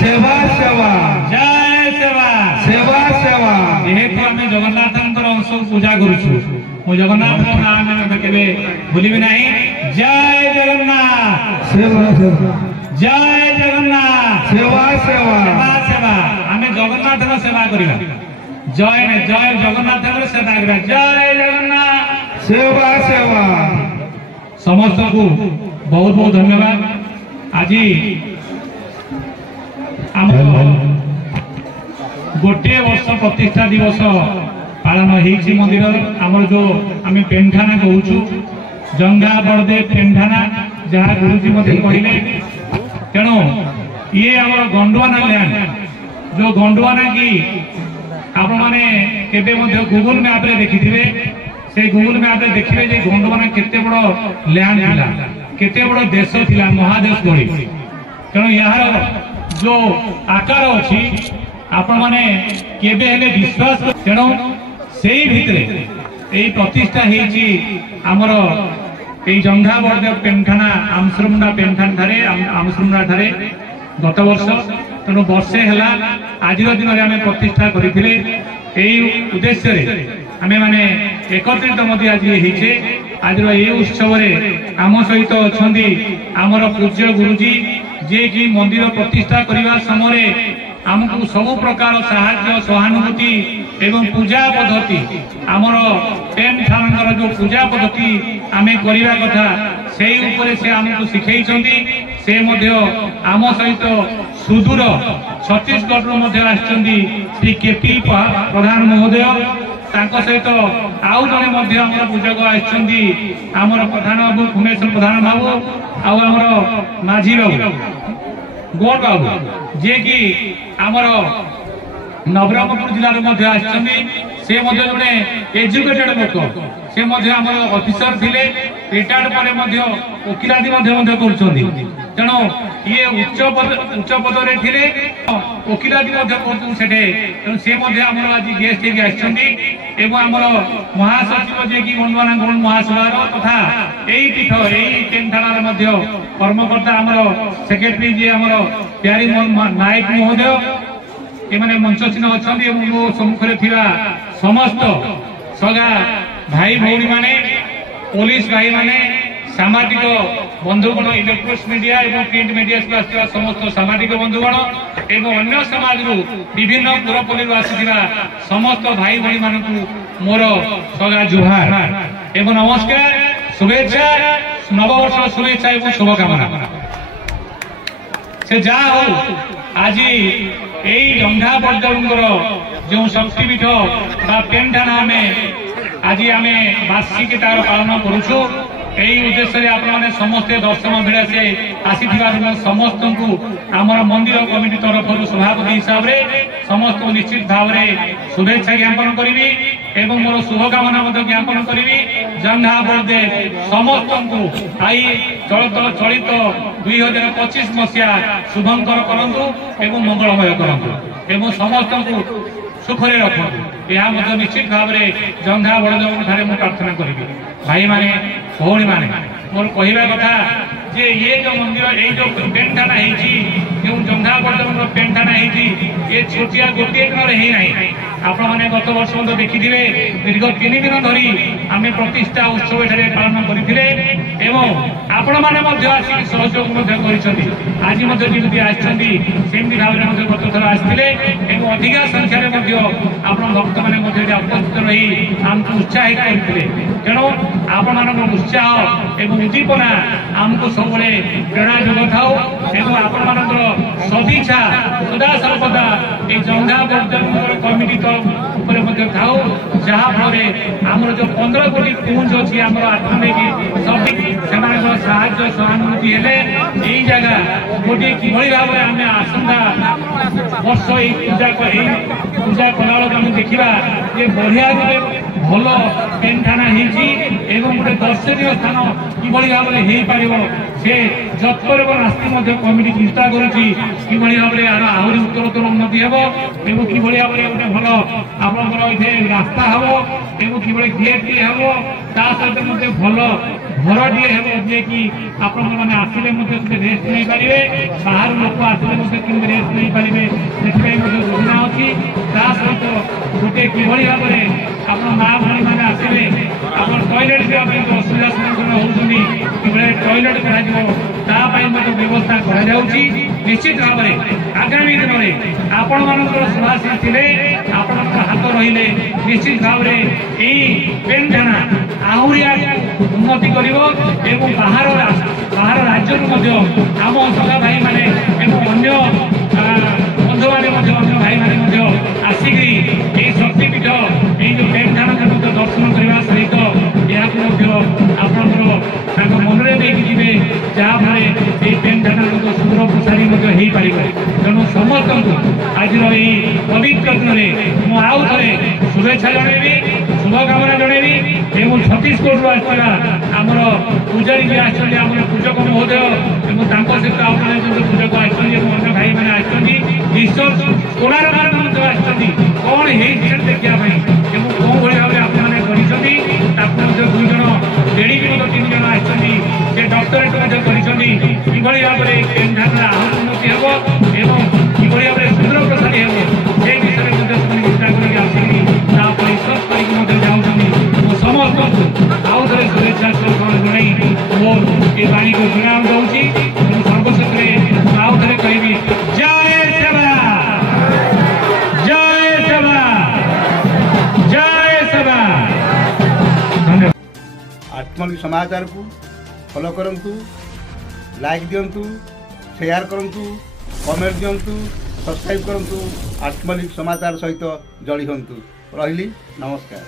सेवा सेवा जय सेवा सेवा सेवा जेहेतु आम जगन्नाथ अंश पूजा करुछु मु जगन्नाथ नाम केबे भूलिबे नाही। जय जगन्नाथ सेवा सेवा जय जगन्नाथ सेवा सेवा सेवा सेवा आम जगन्नाथ सेवा करिबा। जय जय जगन्नाथ सेवा करिबा। जय जगन्नाथ सेवा सेवा समस्त को बहुत बहुत धन्यवाद। आज गोटे वर्ष प्रतिष्ठा दिवस पालन होती मंदिर आमर जो आम पेंठाना कहूँ जंगा बड़देव पेंठाना जहाँ गुरुजी कहले तेणु ये आम गंडुआना लैंड जो गंडुआना की आप गूगल मैप रे देखिथिबे से गूगल मैप रे देखिबे जे गंडुआना केते बड़ लैंड थिला केते बड़ देश थिला महादेश भली। तेणु यार जो आकार अच्छी आपण माने केबे हेले विश्वास तेणु से भितरे यही प्रतिष्ठा होती आमर यही जंघा बड़देव पेंठाना आमसुरुमुंडा पेंठान ठारे आमसुरुमुंडा ठारे गत वर्ष तेणु वर्षे है आज दिन में आम प्रतिष्ठा करते उद्देश्य आम मैंने एकत्रित आज होचे। आज ये उत्सव आम सहित अच्छा आमर पूज्य गुरुजी जे कि मंदिर प्रतिष्ठा करने समय आमको सबु प्रकार साहाय्य सहानुभूति एवं पूजा पद्धति आमर टेन ठाणर जो पूजा पद्धति आम करने कथा से ऊपर से आमको शिखई से आम सहित सुदूर छत्तीसगढ़ श्री केपी प्रधान महोदय सहित आउ जड़े पूजक आमर प्रधान बाबू भुवनेश्वर प्रधान बाबू आमर माझी बाबू गौर बाबू जे कि आमर नवरंगपुर जिले से जड़े एजुकेटेड लोक से ऑफिसर थिले रिटायर्ड पर वकिलाती कर तेणु ये उच्च पदरे थिले वकिलाती तेणु से आज गेस्ट आमर महासचिव जे कि गंडुआना गौड़ महासभार तथा यही पीठ यही टेंठाणार कर्मकर्ता आमर सेक्रेटरी जी आमर प्यारी नायक महोदय ये मंचसीन अच्छा सम्मुखें थिला समस्त सगा भाई भौणी माने पुलिस भाई माने सामाजिक बंधुगण इलेक्ट्रोनिक्स मीडिया और प्रिंट मीडिया समस्त सामाजिक बंधुगण एवं अन्य समाज विभिन्न पुरपल्ली आसुवा समस्त भाई भौणी मानू मोर सगा जुहार एवं नमस्कार शुभेच्छा नववर्ष शुभेच्छा एवं शुभकामना से जा हो आज यही जंघा बड़देवर जो शक्तिपीठ पेंठाना आम आज आम बार्षिक तार पालन करुचु यही उद्देश्य आपने समस्ते दर्शन बेड़ा से आसी समस्त को आमर मंदिर कमिटी तरफ सभापति हिसाब से समस्त निश्चित भाव में शुभेच्छा ज्ञापन करी एवं मोर शुभकामना ज्ञापन करी जंघा बड़देव समस्त को आई चलित 2025 मसीहा शुभंकर करंतु एवं मंगलमय करंतु एवं समस्त को सुखरे रखु यह निश्चित भाव में जंघा बड़देव ठारे मु प्रार्थना करी भाई माने भौणी माने मोर कहवा कथा जे ये जो मंदिर ये जो पेंठाना जो जंघा बड़देव पेंठाना ये छोटिया गोटे दिन है आपण मैंने गत वर्ष देखिथे दीर्घ 3 दिन धरी आम प्रतिष्ठा उत्सव ये पालन करते आपण मैंने आसिक सहयोग आज जमी आमती भाव में गत थर आसते अधिका संख्यार आप भक्त मैंने उपस्थित रही आमको उत्साहित करते तेणु आपण उत्साह एवं उद्दीपना आमको सब प्रेरणा जोग थाउ आपण सदिच्छा सदा सर्वदा ये जंघा बड़देव कमिटी थाउ जहाँ फल आमर जो 15 कोटी पुंज अच्छी आम आत्मिक सब साहाय्य सहानुभूति हेले यही जगह गोटे कि भाव में आम आसंता वर्ष पूजा कला आम देखा ये बढ़िया भल पेंठाना गोटे दर्शनीय स्थान कि भाव में हो से जत्पर नास्ती कमिटी चिंता करुच्ची कि भाव में यार आहरी उत्तरोत्तर उन्नति हे एवं कि भाव में गोटे भल आप रास्ता हम एवं कि गेट हम सहित भल ଘରଟିଏ ହେବ ଯିଏକି ଆପଣମାନେ ଆସିଲେ ମଧ୍ୟ ରେଷ୍ଟ ନେଇପାରିବେ, ବାହାରୁ ଲୋକ ଆସିଲେ ମଧ୍ୟ କେମିତି ରେଷ୍ଟ ନେଇପାରିବେ ସେଥିପାଇଁ ମଧ୍ୟ ଯୋଜନା ଅଛି। ତା ସହିତ ଗୋଟେ କିଭଳି ଭାବରେ ଆପଣ ମା ଭଉଣୀମାନେ ଆସିବେ ଆପଣ ଟଏଲେଟ୍ ଯିବା ପାଇଁ ଅସୁବିଧା ସମ୍ମୁଖୀନ ହେଉଛନ୍ତି କିଭଳି ଟଏଲେଟ୍ କରାଯିବ ତା ପାଇଁ ମଧ୍ୟ ବ୍ୟବସ୍ଥା କରାଯାଉଛି। ନିଶ୍ଚିତ ଭାବରେ ଆଗାମୀ ଦିନରେ ଆପଣମାନଙ୍କର ସୁଭାଷୀ ଥିଲେ ଆପଣଙ୍କ ହାତ ରହିଲେ ନିଶ୍ଚିତ ଭାବରେ ଏହି ପେଣ୍ଢାନା ଆହୁରି ଉନ୍ନତି କରିବ ଏବଂ ବାହାର ରାଜ୍ୟରୁ ମଧ୍ୟ ଆମ ସଦା ଭାଇମାନେ ଏବଂ ଅନ୍ୟ ବନ୍ଧୁମାନେ ମଧ୍ୟ ଅନ୍ୟ ଭାଇମାନେ ମଧ୍ୟ ଆସିକି ଏହି ଶକ୍ତିପୀଠ ଏଇ ଯେଉଁ ପେଣ୍ଢାନାକୁ ମଧ୍ୟ ଦର୍ଶନ କରିବା ସହିତ ଏହାକୁ ମଧ୍ୟ ଆପଣଙ୍କର ତାଙ୍କ ମନରେ ନେଇକି ଯିବେ ଯାହାଫଳରେ ଏହି ପେଣ୍ଢାନା ମଧ୍ୟ ସୁନ୍ଦର ପ୍ରସାରୀ ମଧ୍ୟ ହେଇପାରିବ। ତେଣୁ ସମସ୍ତଙ୍କୁ ଆଜିର ଏହି ପବିତ୍ର ଦିନରେ ମୁଁ ଆଉ ଥରେ शुभेच्छा जणेबी शुभकामना जणेबी एवं छत्तीसगढ़ आसला आमर पूजारी भी आसछन्ति आमर पूजक महोदय एवं तांको सहित आपने जो पूजक आसछन्ति एवं अन्य भाई माने आसछन्ति ईश्वर कोणार्क मार्ग आसछन्ति कोन हेइ देखिया भाई एवं कोन भली भाबे आपने माने करिसन्ति ताको जो दुई जण लेडी भी तो तीन जण आसछन्ति जे डॉक्टरेट मध्य करिसन्ति किभली भाबे पेंढाना उन्नति हेबो एवं किभली भाबे सुंदर प्रसारी हेबो जे विषय मध्य चिंता करि आसिकि तापर सब करिक मध्य जाउछन्ति मो समस्त आउ थरे शुभेच्छा श्रोता जणाई मोर ए वाणी को विराम दउछि मो सर्वशक्ति आउ थरे कहबी जय सेवा जय सेवा जय सेवा। धन्यवाद। आत्मनिक समाचार को फॉलो करंतु, लाइक दियंतु, शेयर करंतु, कमेंट दियंतु, सब्सक्राइब करंतु। आत्मनिक समाचार सहित जड़ी हंतु। रहिली नमस्कार।